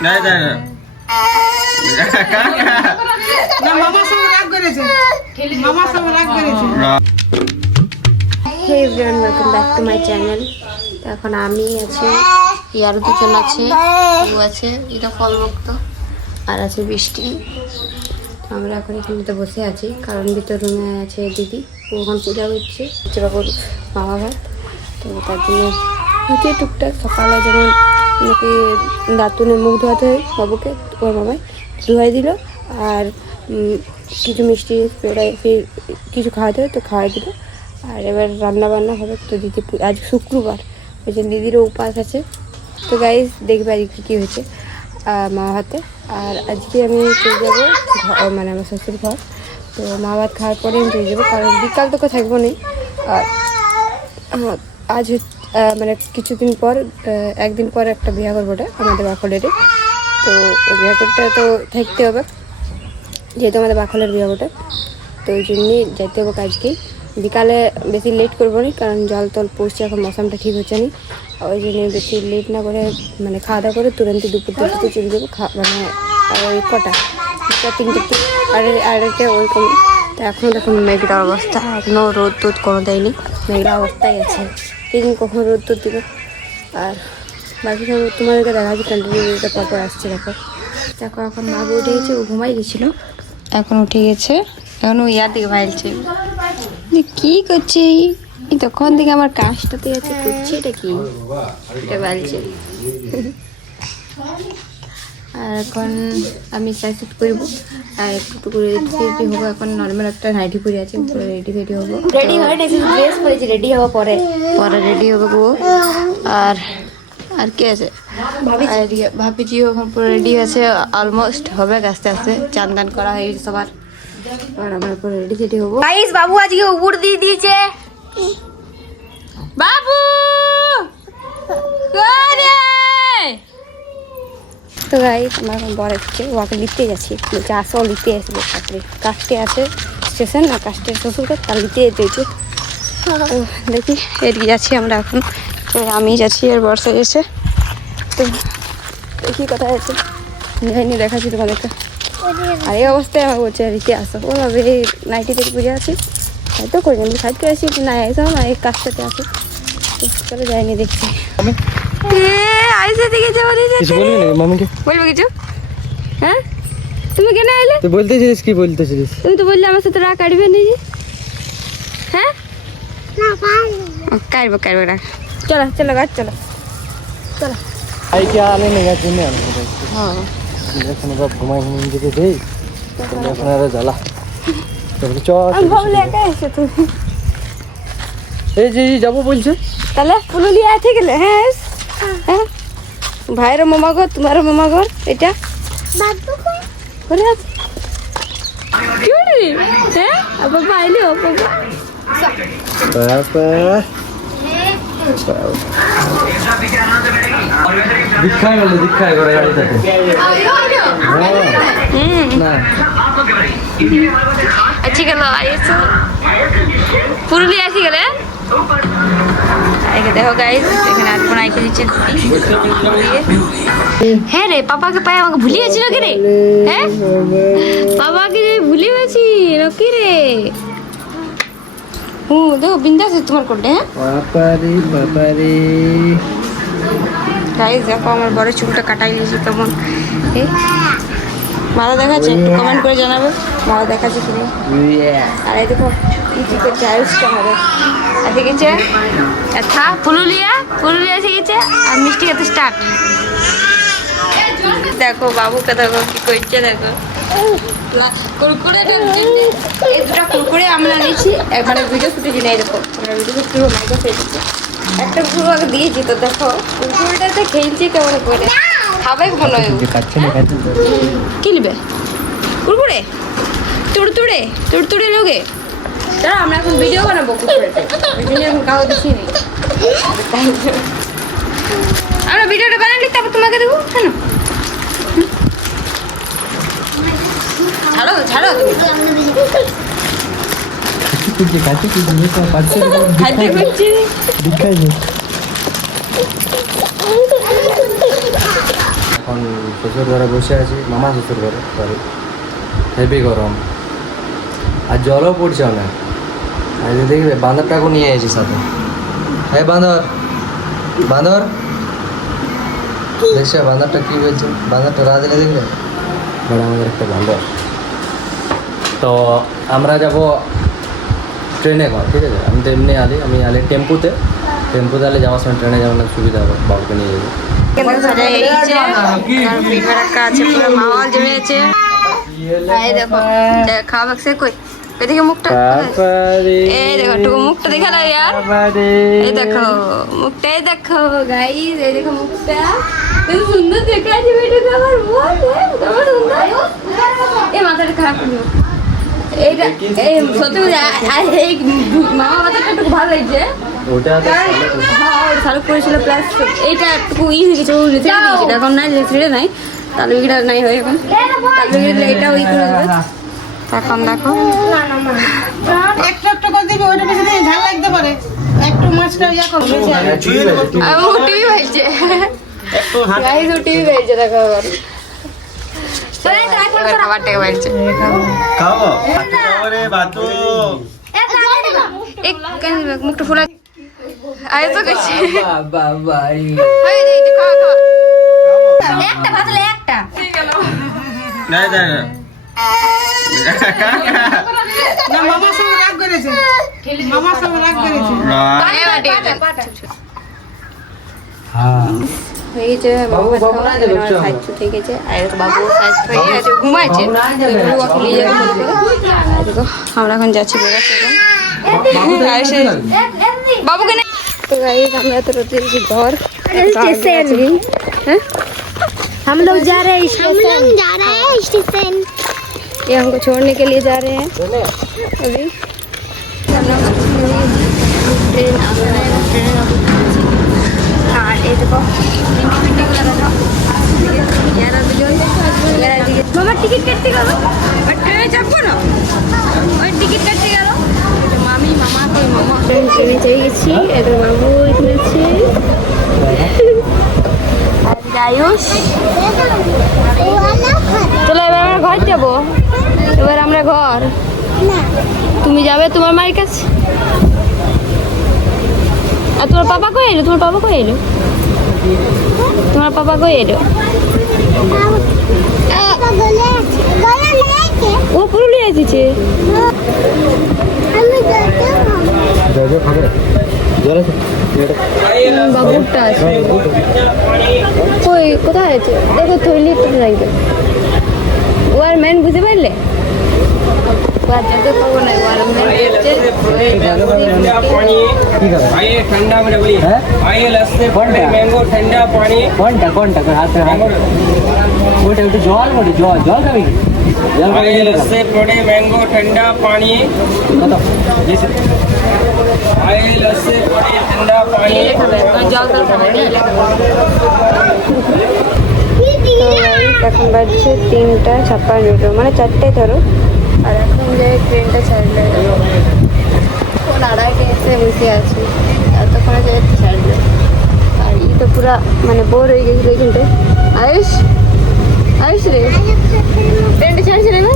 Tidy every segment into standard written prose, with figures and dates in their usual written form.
মামা সব রাগ করেছে, মামা সব রাগ করেছে। Hey everyone, welcome back to my channel. এখন আমি আছি, ইয়ার দুজন আছে, ও আছে, এটা ফলভক্ত, আর আছে বৃষ্টি। আমরা এখন এখানে বসে আছি কারণ ভিতর রুমে আছে দিদি, ও এখন পূজা হচ্ছে বাবুর মামা ভাত। তো তার জন্য হচ্ছে টুকটাক সকালে যেমন নাকি দাঁতুনে মুখ ধোয়াতে হয় বাবুকে, ওর মামাই ধোয়াই দিল, আর কিছু মিষ্টি কিছু খাওয়াতে হয় তো খাওয়াই দিল। আর এবার রান্না বান্না হবে। তো দিদি আজ শুক্রবার, ওই জন্য দিদিরও উপাস আছে। তো গাইজ দেখবে আজকে কী কী হয়েছে মা ভাতে। আর আজকে আমি চলে যাবো মানে আমার শ্বশুর ঘর। তো মা ভাত খাওয়ার পরে আমি চলে যাবো, কারণ বিকাল তোকে থাকবো না। আর আজ মানে কিছুদিন পর, একদিন পর একটা বিয়ে করবো ওটা আমাদের বাকলেরই। তো ওই বিয়ে করতে তো থাকতে হবে, যেহেতু আমাদের বাকলের বিয়ে ওটা। তো ওই জন্যই যেতে হবে আজকেই। বিকালে বেশি লেট করবো না, কারণ জল টল পড়ছে, এখন মৌসমটা ঠিক হচ্ছে না। ওই জন্য বেশি লেট না করে মানে খাওয়া দাওয়া করে তুরন্ত দুপুর দুপুরতে চলে যাবো। মানে ওই কটা 3টে আড়াইটে ওইরকম। তো এখনও দেখুন মেঘলা অবস্থা, এখনও রোদ টোদ কোনো দেয়নি, মেঘলা অবস্থায় আছে। সেদিন কখন রোদ টোদ দিল। আর বাকি সব তোমাদেরকে দেখা যাচ্ছে কন্টিনিউটা পরপর আসছে। দেখো দেখো এখন বাবু উঠে গেছে, ও ঘুমাই গেছিলো, এখন উঠে গেছে। এখন ও ইয়ার দিকে ভাইলছে, কি করছে তখন থেকে আমার কাজটাতে আছে, করছে এটা কি, এটা ভাইলছে। আর এখন আমি সাইড করবো, আর একটু করে রেডি হবো। এখন নর্মাল একটা নাইটি পরে আছে, রেডি হবো। রেডি হয় না, ড্রেস পরেছি, রেডি হবো পরে রেডি হবে গো। আর কি আছে, ভাবিজিও এখন পুরো রেডি আছে, অলমোস্ট হবে আস্তে আস্তে। চান দান করা হয়ে গেছে সবার, আর আমরা পুরো রেডি সেডি হবো। গাইস বাবু আজকে উপর দিয়ে দিয়েছে, বাবু তো গাইস আমার এখন বর এসছে, ওকে লিখতে যাচ্ছি, বলছে আসো লিখতে আসবে। তারপরে কাস্টে আছে স্টেশন, আর কাস্টের শ্বশুরকে তার লিখতে যেতে হয়েছে। তো দেখি এদিকে যাচ্ছি আমরা এখন, আমি যাচ্ছি আর বর্ষা এসে। তো দেখি কোথায় আছে, নিয়ে দেখাচ্ছি তোমাদেরকে। আর এই অবস্থায় আমার বলছে রিতে আসো, ও ভাবে এই নাইটিতে বুঝে আছি, হয়তো করি আমি সাইড করে আসি না, এসব না এই কাজটাতে আসি। চলে যায়নি দেখছি। বলবো কিছু? হ্যাঁ তুমি কেন এলে? তুই বলতেছিস কি বলতেছিস? তুমি তো বললে আমার সাথে রাগ কাটবে না যে। হ্যাঁ কাটবো রাগ। চলো চলো গাছ চলো চলো। আই কি আলে না গাছ নিয়ে আনো। হ্যাঁ এখন বাপ ঘুমাই যেতে দেই, এখন আর জ্বালা। তাহলে চল আমি ভাবলে একা এসে তুমি এই যে যাবো বলছে, তাহলে পুরুলিয়া আছে গেলে। হ্যাঁ হ্যাঁ ভাইয়ের মামা ঘর, তোমারও মামা ঘর, এটা ঘরে আছে। হ্যাঁ বাবা আইলি ও বাবা দীক্ষায় করে গাড়িতে না अच्छी गल आइसो পুরুলিয়া আসি গেলে। দেখো গাইস এখানে আর কোন আইকে দিচ্ছে। হ্যাঁ রে পাপাকে পায়ে আমাকে ভুলিয়ে গেছিল কি রে? হ্যাঁ পাপাকে ভুলে গেছি নাকি রে? দেখো বিন্দাস তোমার কোটে। হ্যাঁ বাবারে গাইস দেখো আমার বড় চুলটা কাটাই নিয়েছি কেমন, ভালো দেখাচ্ছে? একটু কমেন্ট করে জানাবে ভালো দেখাচ্ছে কি। আর এই দেখো কি করছে আয়ুষটা হবে শিখেছে, আচ্ছা পুরুলিয়া শিখেছে, আর মিষ্টি খেতে স্টার্ট। দেখো বাবুকে দেখো কি করছে, দেখো কুরকুরে। এই দুটো কুরকুরে আমরা নিয়েছি, মানে ভিডিও শুটে কিনে। দেখো আমরা ভিডিও শুট করবো, মাইকে ফেলেছি, একটা কুরকুরে আগে দিয়েছি। তো দেখো কুরকুরেটাতে খেলছি কেমন করে, খাবে মনে হয়। কি নেবে কুরকুরে? তুড়তুড়ে লোকে দাঁড়া, আমরা এখন ভিডিও বানাবো কুরকুরেতে, এখন কাউ দিচ্ছি নি। আমরা ভিডিওটা বানালি তারপর তোমাকে দেবো। কেন ছাড়ো তুমি খাইতে করছি। এখন শ্বশুর ঘরে বসে আছি, মামা শ্বশুর ঘরে, সরি। হেভি গরম আর জলও পড়ছে অনেক। আর এই দেখবে বাঁদরটাকে নিয়ে এসেছি সাথে। এই বাঁদর, বাঁদর দেখছে বাঁদরটা কি বলছে, বাঁদরটা রাত দিলে দেখলে বড় আমাদের একটা বাঁদর। তো আমরা যাব ট্রেনে ঘর, ঠিক আছে? আমি তো এমনি আমি আলি টেম্পুতে আলে যাওয়ার সময় ট্রেনে যাওয়ার সুবিধা হবে, বাবুকে নিয়ে যাবো। আছে পুরো মাহল জমেছে। এই দেখো খাওয়া বাক্সে কই এদিকে মুখটা, এই দেখো টুকু মুখটা দেখা দাও यार, এই দেখো মুখটা, এই দেখো গাইস, এই দেখো মুখটা কত সুন্দর দেখাচ্ছে ভিডিওটা। আমার বল তোমার সুন্দর এই মাথাটা খারাপ করো। এইটা এই সত্যি এই মামা মাথাটা একটু ভালো লাগছে। ওটা হ্যাঁ শাহরুখ করেছিল, প্লাস এইটা একটু ই হয়ে গেছে, ছেড়ে দিয়েছিল, এখন নাই ছেড়ে নাই, তাহলে বিঘটা নাই হয় এখন, তাহলে এটা ওই করে দেবে। এখন দেখো একটু একটু করে দিবি, ওইটা বেশি দিয়ে ঝাল লাগতে পারে, একটু মাছটা ইয়া করবে। টিভি ভাইছে গাইস, ও টিভি ভাইছে দেখো আবার খাবার টাকা ভাইছে। খাবো রে বাতু এক মুখটা ফুলা আয় তো গেছে। বাবা একটা ভাজলে একটা না না না মামার সঙ্গে রাগ করেছে, মামার সঙ্গে রাগ করেছে। হয়ে গেছে বাবু খাইছো, ঠিক আছে? আর বাবু হয়ে গেছে, ঘুমাইছে, আমরা এখন যাচ্ছি বাবুকে। तो गाइस हम तो रोते हैं घर स्टेशन। हैं हम लोग जा रहे हैं स्टेशन, ये हमको छोड़ने के लिए जा रहे हैं अभी। हम लोग ट्रेन আর এই দেখো মামার টিকিট কাটতে গেল, ট্রেনে চাপবো না, ওই টিকিট কাটতে গেল মামি, মামা কই মামা। ট্রেনে চেয়ে গেছি, এদের বাবু এখানে আছে, আয়ুষ। চলো এবার আমরা ঘর যাবো, এবার আমরা ঘর। তুমি যাবে তোমার মায়ের কাছে, আর তোমার পাপা কই এলো? তোমার পাপা কই এলো? তোমার পাপা কই এলো? ও পুরুলিয়া এসেছে। বাবুরটা আছে কই, কোথায় আছে দেখো, থইলি তো লাগবে। ও আর মেন বুঝতে পারলে ठंडा में बोली आइए लस्सी ठंडे मैंगो ठंडा पानी কোনটা কোনটা হাতে ওটা একটু জল বলি, জল জল খাবি? জল খাবি? आइए लस्सी पड़े मैंगो ठंडा पानी কত? आइए लस्सी पड़े ठंडा पानी। এখন বাজছে 3:56, মানে 4টে ধরো। আর এখন যে ট্রেনটা ছাড়লে কোন 2:30 এসে বসে আছি, এতক্ষণে যে ছাড়বে। আর ই তো পুরা মানে বোর হয়ে গেছিল এইখানটায়। আয়ুষ আয়ুষ রে ট্রেনটা ছাড়ছিল না,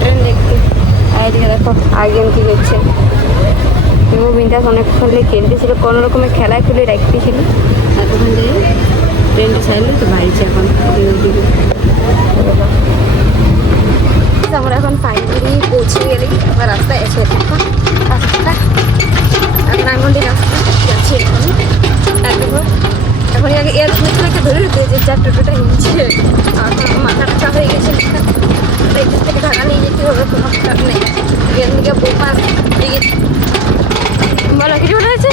ট্রেন দেখতে। আর এদিকে দেখো আগে কি হচ্ছে, বিন্দাস অনেকক্ষণ খেলতেছিল, কোনো রকমের খেলায় খুলে রাখতেছিল। আর তখন যে ট্রেনটা ছাড়লো তো বাড়িছে এখন ওইদিকে। আমরা এখন ফাইনালি পৌঁছে গেলে, আবার রাস্তায় এসে এখন রাস্তাটা নাঙ্গলি রাস্তা যাচ্ছি এখন। এখন আগে এর একটা ধরে রেখে যে 4 টোটোটা হিলছে, এখন মাথাটা চাপ হয়ে গেছে, এখান থেকে ঢাকা নিয়ে যেতে হবে, তোমার চাপ নেই। এখান থেকে বোপার বলো কিছু হয়েছে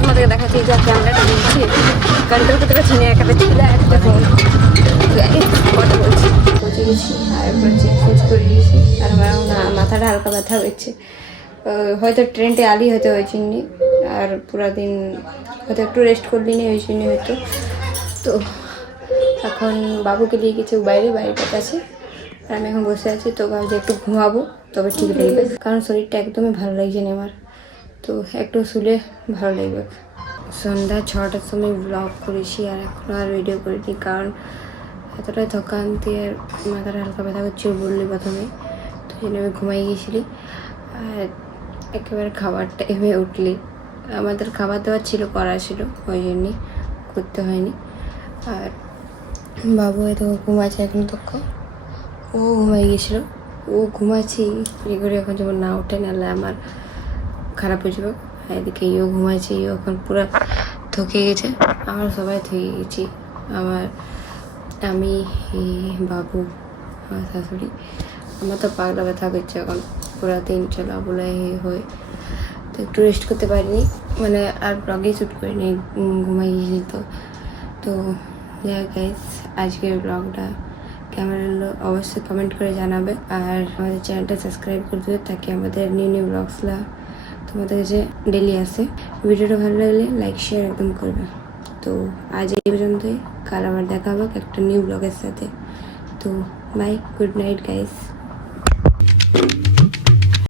তোমাদেরকে দেখাচ্ছি যে ক্যামেরাটা নিচ্ছি, কন্ট্রোল করতে পারছি না, একটা ছিল একটা ফোন কথা বলছি। পৌঁছে গেছি আর এখন চেঞ্জ করে দিয়েছি, আর আমার মাথাটা হালকা ব্যথা হচ্ছে। হয়তো ট্রেনটা আলি হয়তো ওই জন্য, আর পুরা দিন হয়তো একটু রেস্ট করলি না ওই জন্য হয়তো। তো এখন বাবুকে দিয়ে গেছে বাইরেটার কাছে, আর আমি এখন বসে আছি। তো ভাবছি একটু ঘুমাবো, তবে ঠিক লাগবে, কারণ শরীরটা একদমই ভালো লাগছে না আমার। তো একটু শুলে ভালো লাগবে। সন্ধ্যা 6টার সময় ব্লগ করেছি আর এখন আর ভিডিও করিনি, কারণ এতটাই থকান্তি আর মাথাটা হালকা ব্যথা করছিল বললি প্রথমে, তো জন্য আমি ঘুমাই গিয়েছিলি। আর একেবারে খাবার টাইমে উঠলি, আমাদের খাবার দাবার ছিল, করা ছিল, ওই জন্যই করতে হয়নি। আর বাবু তো ঘুমাচ্ছে এখন, তো ও ঘুমাই গিয়েছিলো, ও ঘুমাচ্ছি ইয়ে করে, এখন যেমন না ওঠে, নাহলে আমার খারাপ হয়ে যাবে। এদিকে ইও ঘুমাইছে, ইও এখন পুরো থকে গেছে, আমরা সবাই থকে গেছি। আমি বাবু, আমার শাশুড়ি। আমার তো পাগলা ব্যথা করছে এখন, পুরো দিন চলা বলে হয়ে, তো একটু রেস্ট করতে পারিনি, মানে আর ব্লগে শ্যুট করিনি, ঘুমাই গিয়েছি। তো যাই গাইস, আজকের ব্লগটা কেমন হলো অবশ্যই কমেন্ট করে জানাবে, আর আমাদের চ্যানেলটা সাবস্ক্রাইব করে দেবে, তাকে আমাদের নিউ ব্লগসগুলো তোমাদের কাছে ডেলি আসে। ভিডিওটা ভালো লাগলে লাইক শেয়ার একদম করবে। তো আজ এই পর্যন্তই, কাল আবার দেখা হবে একটা নিউ ব্লগের সাথে। তো বাই, গুড নাইট গাইস।